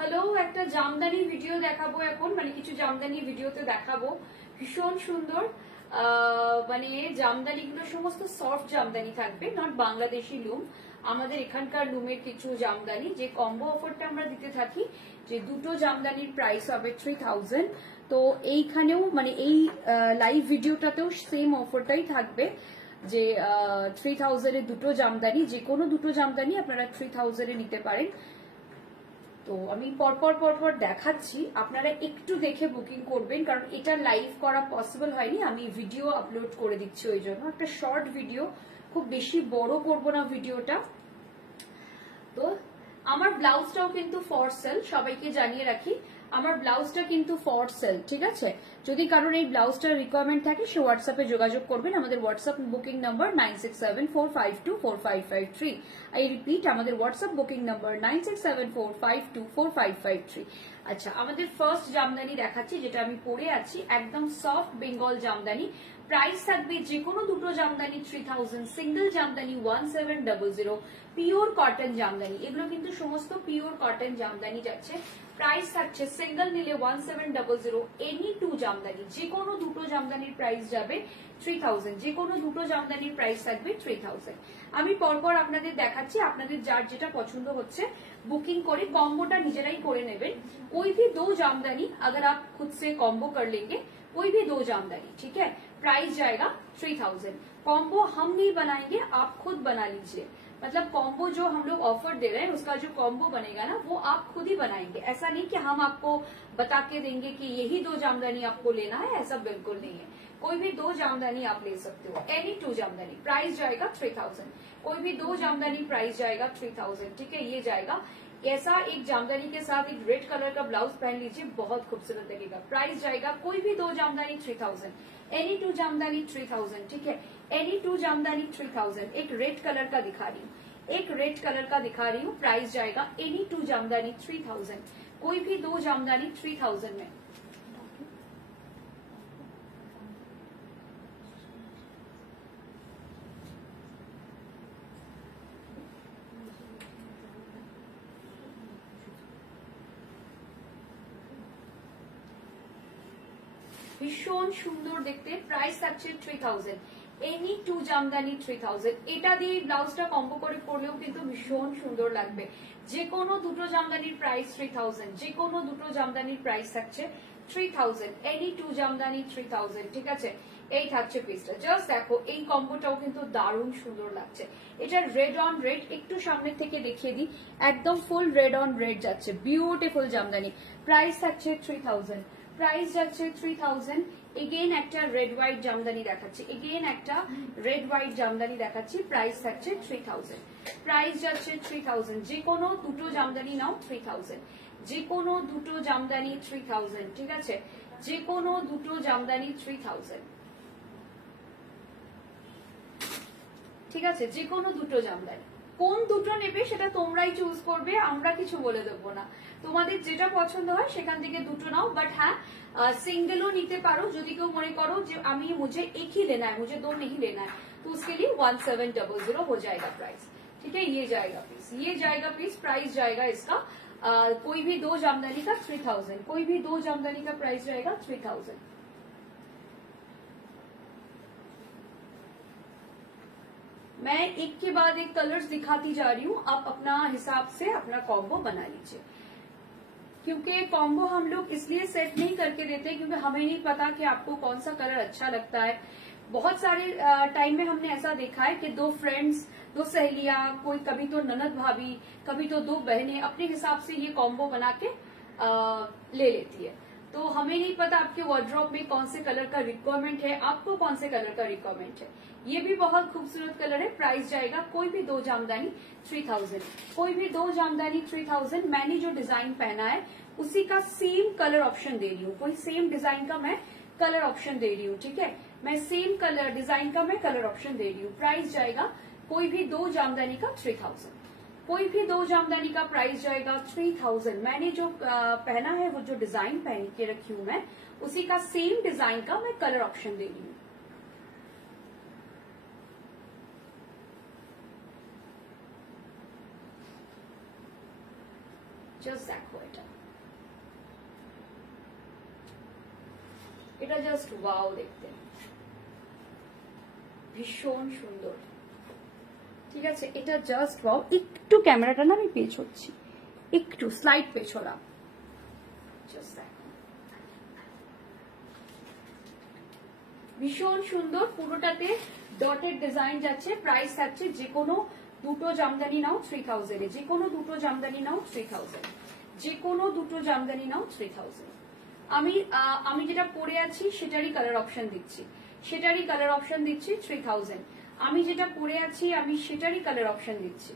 Hello, একটা Jamdani video দেখাবো এখন, মানে কিছু জামদানি ভিডিওতে দেখাবো। ভীষণ সুন্দর মানে জামদানি গুলো সমস্ত সফট জামদানি থাকবে, নট বাংলাদেশি লুম, আমাদের এখানকার লুমের কিছু জামদানি। যে কম্বো অফারটা আমরা দিতে থাকি, যে দুটো জামদানির প্রাইস হবে 3000। তো এইখানেও মানে এই লাইভ ভিডিওটাতেও সেম অফারটাই থাকবে, যে 3000 এ দুটো জামদানি, যে কোনো দুটো জামদানি আপনারা 3000 এ নিতে পারেন। তো আমি পরপর দেখাচ্ছি, আপনারা একটু দেখে বুকিং করবেন, কারণ এটা লাইভ করা পসিবল হয়নি, আমি ভিডিও আপলোড করে দিচ্ছি, ওই জন্য একটা শর্ট ভিডিও, খুব বেশি বড় করব না ভিডিওটা। তো আমার ব্লাউজটাও কিন্তু ফর সেল, সবাইকে জানিয়ে রাখি আমার ব্লাউজটা কিন্তু ফর সেল, ঠিক আছে। যদি কারোর এই ব্লাউজটার রিকোয়ারমেন্ট থাকে সে হোয়াটসঅ্যাপে যোগাযোগ করবেন, আমাদের WhatsApp booking number 9674524553। I repeat, আমাদের হোয়াটসঅ্যাপ বুকিং নাম্বার 9674524553। আচ্ছা, আমাদের ফার্স্ট জামদানি দেখাচ্ছি, যেটা আমি পরে আছি, একদম সফট বেঙ্গল জামদানি। প্রাইস থাকবে যে কোনো দুটো Jamdani 3000, single Jamdani 1700, pure cotton Jamdani, এগুলো কিন্তু সমস্ত পিওর কটন জামদানি যাচ্ছে। প্রাইস থাকছে সিঙ্গেল নিলে 1700, এনি টু জামদানি, যে কোনো দুটো জামদানির প্রাইস যাবে 3000, যে কোনো দুটো জামদানির প্রাইস থাকবে 3000। আমি পরপর আপনাদের দেখাচ্ছি, আপনাদের যার যেটা পছন্দ হচ্ছে बुकिंग করে कॉम्बोटा নিজেরাই করে নেবেন। कोई भी दो जामदानी अगर आप खुद से कॉम्बो कर लेंगे, कोई भी दो जामदानी, ठीक है, प्राइस जाएगा 3000। कॉम्बो हम नहीं बनाएंगे, आप खुद बना लीजिए, मतलब कॉम्बो जो हम लोग ऑफर दे रहे हैं उसका जो कॉम्बो बनेगा ना, वो आप खुद ही बनाएंगे। ऐसा नहीं कि हम आपको बता के देंगे कि यही दो जामदानी आपको लेना है, ऐसा बिल्कुल नहीं है। कोई भी दो जामदानी आप ले सकते हो, एनी टू जामदानी, प्राइस जाएगा 3000। कोई भी दो जामदानी प्राइस जाएगा 3000, ठीक है। ये जाएगा ऐसा, एक जामदानी के साथ एक रेड कलर का ब्लाउज पहन लीजिए, बहुत खूबसूरत लगेगा। प्राइस जाएगा कोई भी दो जामदानी 3000, एनी टू जामदानी 3000, ठीक है, एनी टू जामदानी 3000। एक रेड कलर का दिखा रही हूँ, एक रेड कलर का दिखा रही हूँ, प्राइस जाएगा एनी टू जामदानी 3000। कोई भी दो जामदानी 3000 में। ভীষণ সুন্দর দেখতে, প্রাইস থাকছে 3000, এনি টু জামদানি 3000। এটা দিয়ে ব্লাউজটা কম্বো করে পরলেও কিন্তু ভীষণ সুন্দর লাগবে। যে কোনো দুটো জামদানির প্রাইস 3000, যে কোনো দুটো জামদানির প্রাইস থাকছে 3000, এনি টু জামদানি 3000, ঠিক আছে। এই থাকছে পিসটা, জাস্ট দেখো এই কম্বোটাও কিন্তু দারুণ সুন্দর লাগছে। এটা রেড অন রেড, একটু সামনে থেকে দেখিয়ে দিই, একদম ফুল রেড অন রেড যাচ্ছে, বিউটিফুল জামদানি। প্রাইস থাকছে 3000, প্রাইস যাচ্ছে 3000। এগেইন একটা রেড হোয়াইট জামদানি দেখাচ্ছি, এগেইন একটা রেড হোয়াইট জামদানি দেখাচ্ছি, প্রাইস থাকছে 3000, প্রাইস যাচ্ছে 3000। যে কোনো দুটো জামদানি নাও 3000, যে কোনো দুটো জামদানি 3000, ঠিক আছে, যে কোনো দুটো জামদানি 3000, ঠিক আছে, যে কোনো দুটো জামদানি। কোন দুটো নেবে সেটা তোমরাই চুজ করবে, আমরা কিছু বলে দেবো না, তোমাদের যেটা পছন্দ হয় সেখান থেকে দুটো নাও। বাট হ্যাঁ, सिंगलों নিতে পারো, যদি কেউ মনে করো যে আমি मुझे एक ही लेना है, मुझे दो नहीं लेना है, तो उसके लिए 1700 हो जाएगा प्राइस, ठीक है। ये जाएगा पीस, ये जाएगा पीस, प्राइस जाएगा इसका कोई भी दो जामदानी का 3000, कोई भी दो जामदानी का प्राइस जाएगा 3000। मैं एक के बाद एक कलर्स दिखाती जा रही हूँ, आप अपना हिसाब से अपना कॉम्बो बना लीजिए, क्योंकि कॉम्बो हम लोग इसलिए सेट नहीं करके देते क्योंकि हमें नहीं पता कि आपको कौन सा कलर अच्छा लगता है। बहुत सारे टाइम में हमने ऐसा देखा है कि दो फ्रेंड्स, दो सहेलियां, कोई कभी तो ननद भाभी, कभी तो दो बहनें अपने हिसाब से ये कॉम्बो बना के ले लेती है। तो हमें नहीं पता आपके वार्डरोब में कौन से कलर का रिक्वायरमेंट है, आपको कौन से कलर का रिक्वायरमेंट है। ये भी बहुत खूबसूरत कलर है। प्राइस जाएगा कोई भी दो जामदानी 3000, कोई भी दो जामदानी 3000। मैंने जो डिजाइन पहना है उसी का सेम कलर ऑप्शन दे रही हूँ, कोई सेम डिजाइन का मैं कलर ऑप्शन दे रही हूँ, ठीक है, मैं सेम कलर डिजाइन का मैं कलर ऑप्शन दे रही हूँ। प्राइस जाएगा कोई भी दो जामदानी का 3000, कोई भी दो जामदानी का प्राइस जाएगा 3000। मैंने जो पहना है, वो जो डिजाइन पहन के रखी हूं मैं, उसी का सेम डिजाइन का मैं कलर ऑप्शन दे रही हूँ। জাস্ট দেখো এটা জাস্ট ওয়াও দেখতে, ভীষণ সুন্দর। ঠিক আছে, এটা জাস্ট ওয়াও। একটু ক্যামেরাটা না আমি পেছ হচ্ছি, একটু স্লাইড পেছরা। জাস্ট দেখো, ভীষণ সুন্দর। পুরোটাতে ডটেড ডিজাইন যাচ্ছে। প্রাইস থাকছে যে কোনো দুটো জামদানি নাও 3000 এ, যে কোনো দুটো জামদানি নাও 3000, যে কোনো দুটো জামদানি নাও 3000। আমি যেটা পরে আছি সেটারই কালার অপশন দিচ্ছি, 3000। আমি যেটা পরে আছি আমি সেটারই কালার অপশন দিচ্ছি।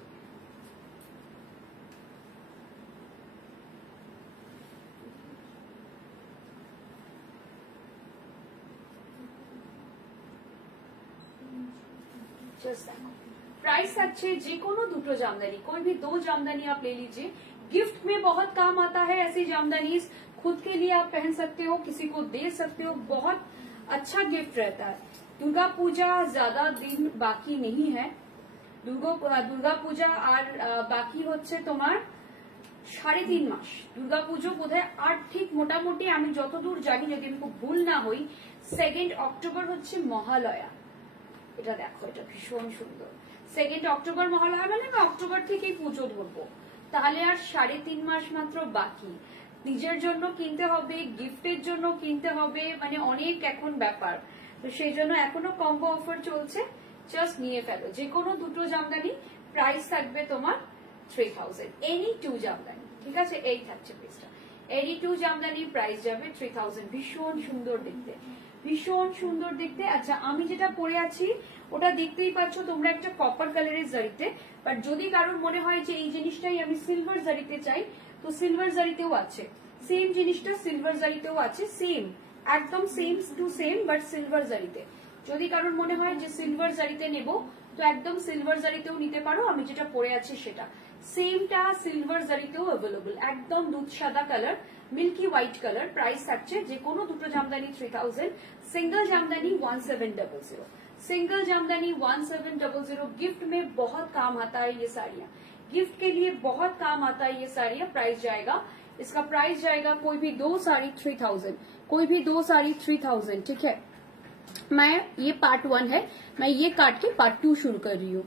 प्राइस अच्छे जे कोनो दूटो जामदानी, कोई भी दो जामदानी आप ले लीजिए। गिफ्ट में बहुत काम आता है ऐसी जामदानी, खुद के लिए आप पहन सकते हो, किसी को दे सकते हो, बहुत अच्छा गिफ्ट रहता है। दुर्गा पूजा ज्यादा दिन बाकी नहीं है, दुर्गा पूजा और बाकी होच्छे तोमार 3.5 मास। दुर्गा पुजो बोधहय आर ठीक मोटामुटी आमी যতদূর জানি, যদি আমি খুব ভুল না হই, 2 অক্টোবর হচ্ছে মহালয়া। এটা দেখো, এটা ভীষণ সুন্দর। 2 অক্টোবর মহালয়া মানে আমি অক্টোবর থেকেই পুজো ধরবো, তাহলে আর 3.5 মাস মাত্র বাকি। নিজের জন্য কিনতে হবে, গিফটের জন্য কিনতে হবে, মানে অনেক এখন ব্যাপার। তো সেই জন্য এখনো কম্বো অফার চলছে, জাস্ট নিয়ে ফেলো। যে কোনো দুটো জামদানি প্রাইস থাকবে তোমার 3000, এনি টু জামদানি। ঠিক আছে, এই থাকছে পিসটা, এনি টু জামদানি প্রাইস যাবে 3000। ভীষণ সুন্দর দেখতে, ভীষণ সুন্দর দেখতে। আচ্ছা, আমি যেটা পরে আছি ওটা দেখতেই পাচ্ছ তোমরা, একটা কপার কালারের জারিতে। বাট যদি কারোর মনে হয় যে এই জিনিসটাই আমি সিলভার জারিতে চাই, তো সিলভার জারিতেও আছে, সেম জিনিসটা সিলভার জারিতেও আছে, সেম একদম same to same, but silver জারিতে। যদি কারোর মনে হয় যে সিলভার জারিতে নেব, তো একদম সিলভার জারিতেও নিতে পারো। আমি যেটা পরে আছি সেটা সেমটা সিলভার জারিতেও অ্যাভেলেবল, একদম দুধ সাদা colour, milky white colour. Price থাকছে যে কোনো দুটো Jamdani 3000, single jamdani 1700, single jamdani 1700। Gift में बहुत काम आता है ये साड़ियां, गिफ्ट के लिए बहुत काम आता है ये साड़ियां। प्राइस जाएगा, इसका प्राइस जाएगा, कोई भी दो साड़ी 3000, कोई भी दो साड़ी 3000। ठीक है, मैं ये पार्ट 1 है, मैं ये काट के पार्ट 2 शुरू कर रही हूँ।